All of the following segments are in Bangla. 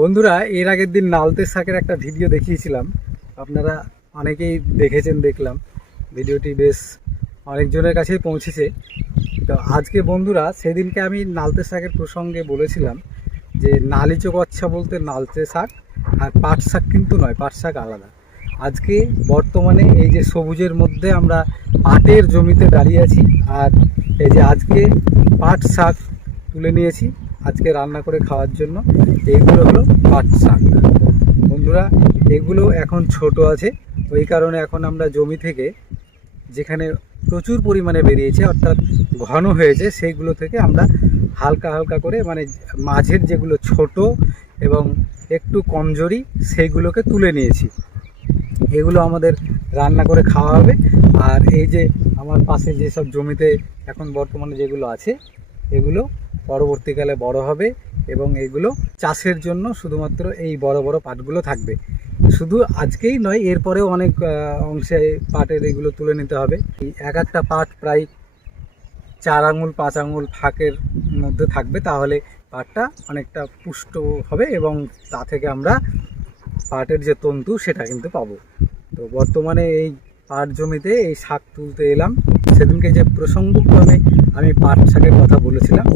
বন্ধুরা, এর আগের দিন নালতের শাকের একটা ভিডিও দেখিয়েছিলাম। আপনারা অনেকেই দেখেছেন দেখলাম। ভিডিওটি বেশ অনেকজনের কাছেই পৌঁছেছে। তো আজকে বন্ধুরা, সেদিনকে আমি নালতের শাকের প্রসঙ্গে বলেছিলাম যে নালিচো কচ্ছা বলতে নালতে শাক, আর পাট শাক কিন্তু নয়, পাট শাক আলাদা। আজকে বর্তমানে এই যে সবুজের মধ্যে আমরা পাটের জমিতে দাঁড়িয়ে আছি, আর এই যে আজকে পাট শাক তুলে নিয়েছি আজকে রান্না করে খাওয়ার জন্য। এইগুলো হলো পাট শাক বন্ধুরা। এগুলো এখন ছোট আছে, ওই কারণে এখন আমরা জমি থেকে যেখানে প্রচুর পরিমাণে বেরিয়েছে অর্থাৎ ঘন হয়েছে সেইগুলো থেকে আমরা হালকা হালকা করে মানে মাঝের যেগুলো ছোট এবং একটু কমজোরি সেইগুলোকে তুলে নিয়েছি। এগুলো আমাদের রান্না করে খাওয়া হবে। আর এই যে আমার পাশে যেসব জমিতে এখন বর্তমানে যেগুলো আছে এগুলো পরবর্তীকালে বড় হবে এবং এগুলো চাষের জন্য শুধুমাত্র এই বড় বড় পাটগুলো থাকবে। শুধু আজকেই নয়, এরপরেও অনেক অংশে পাটের এগুলো তুলে নিতে হবে। এক একটা পাট প্রায় 4 আঙুল 5 আঙুল ফাঁকের মধ্যে থাকবে, তাহলে পাটটা অনেকটা পুষ্ট হবে এবং তা থেকে আমরা পাটের যে তন্তু সেটা কিন্তু পাবো। তো বর্তমানে এই পাট জমিতে এই শাক তুলতে এলাম। সেদিনকে যে প্রসঙ্গক্রমে আমি পাট শাকের কথা বলেছিলাম,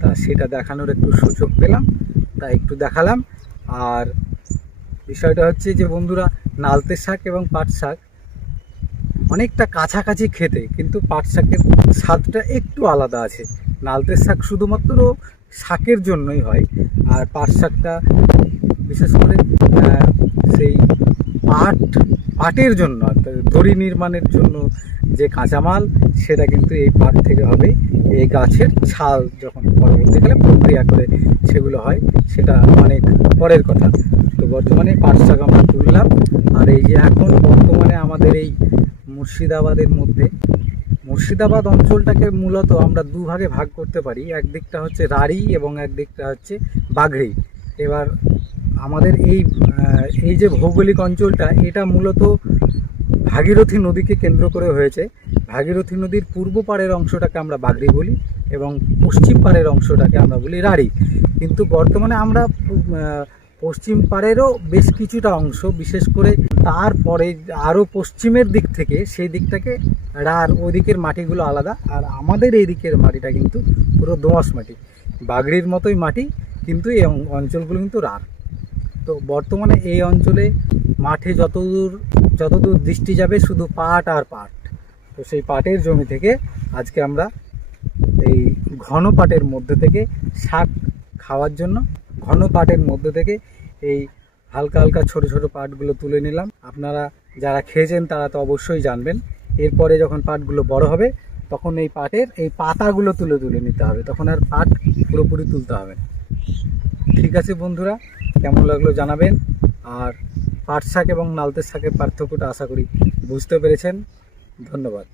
তা সেটা দেখানোর একটু সুযোগ পেলাম, তা একটু দেখালাম। আর বিষয়টা হচ্ছে যে বন্ধুরা, নালতের শাক এবং পাট শাক অনেকটা কাছাকাছি খেতে, কিন্তু পাট শাকের স্বাদটা একটু আলাদা আছে। নালতের শাক শুধুমাত্র শাকের জন্যই হয়, আর পাট শাকটা বিশেষ করে সেই পাটের জন্য, দড়ি নির্মাণের জন্য যে কাঁচামাল সেটা কিন্তু এই পাট থেকে হবে। এই গাছের ছাল যখন পরবর্তীকালে প্রক্রিয়া করে সেগুলো হয়, সেটা অনেক পরের কথা। তো বর্তমানে পাট শাক আমরা তুললাম। আর এই যে এখন বর্তমানে আমাদের এই মুর্শিদাবাদের মধ্যে, মুর্শিদাবাদ অঞ্চলটাকে মূলত আমরা দুভাগে ভাগ করতে পারি। একদিকটা হচ্ছে রাঢ়ী এবং একদিকটা হচ্ছে বাঘড়ি। এবার আমাদের এই যে ভৌগোলিক অঞ্চলটা, এটা মূলত ভাগীরথী নদীকে কেন্দ্র করে হয়েছে। ভাগীরথী নদীর পূর্ব পাড়ের অংশটাকে আমরা বাঘড়ি বলি এবং পশ্চিম পাড়ের অংশটাকে আমরা বলি রাঢ়ী। কিন্তু বর্তমানে আমরা পশ্চিম পাড়েরও বেশ কিছুটা অংশ, বিশেষ করে তারপরে আরও পশ্চিমের দিক থেকে সেই দিকটাকে রাঢ়, ওই দিকের মাটিগুলো আলাদা। আর আমাদের এই দিকের মাটিটা কিন্তু পুরো দোআঁশ মাটি, বাঘড়ির মতোই মাটি, কিন্তু এই অঞ্চলগুলো কিন্তু রাঢ়। তো বর্তমানে এই অঞ্চলে মাঠে যতদূর দৃষ্টি যাবে শুধু পাট আর পাট। তো সেই পাটের জমি থেকে আজকে আমরা এই ঘন পাটের মধ্যে থেকে শাক খাওয়ার জন্য, ঘন পাটের মধ্যে থেকে এই হালকা হালকা ছোট ছোট পাটগুলো তুলে নিলাম। আপনারা যারা খেয়েছেন তারা তো অবশ্যই জানবেন। এরপরে যখন পাটগুলো বড় হবে তখন এই পাটের এই পাতাগুলো তুলে নিতে হবে, তখন আর পাট পুরোপুরি তুলতে হবে না। ঠিক আছে বন্ধুরা, কেমন লাগলো জানাবেন। আর পাট শাক এবং নালতের শাকের পার্থক্যটা আশা করি বুঝতে পেরেছেন। ধন্যবাদ।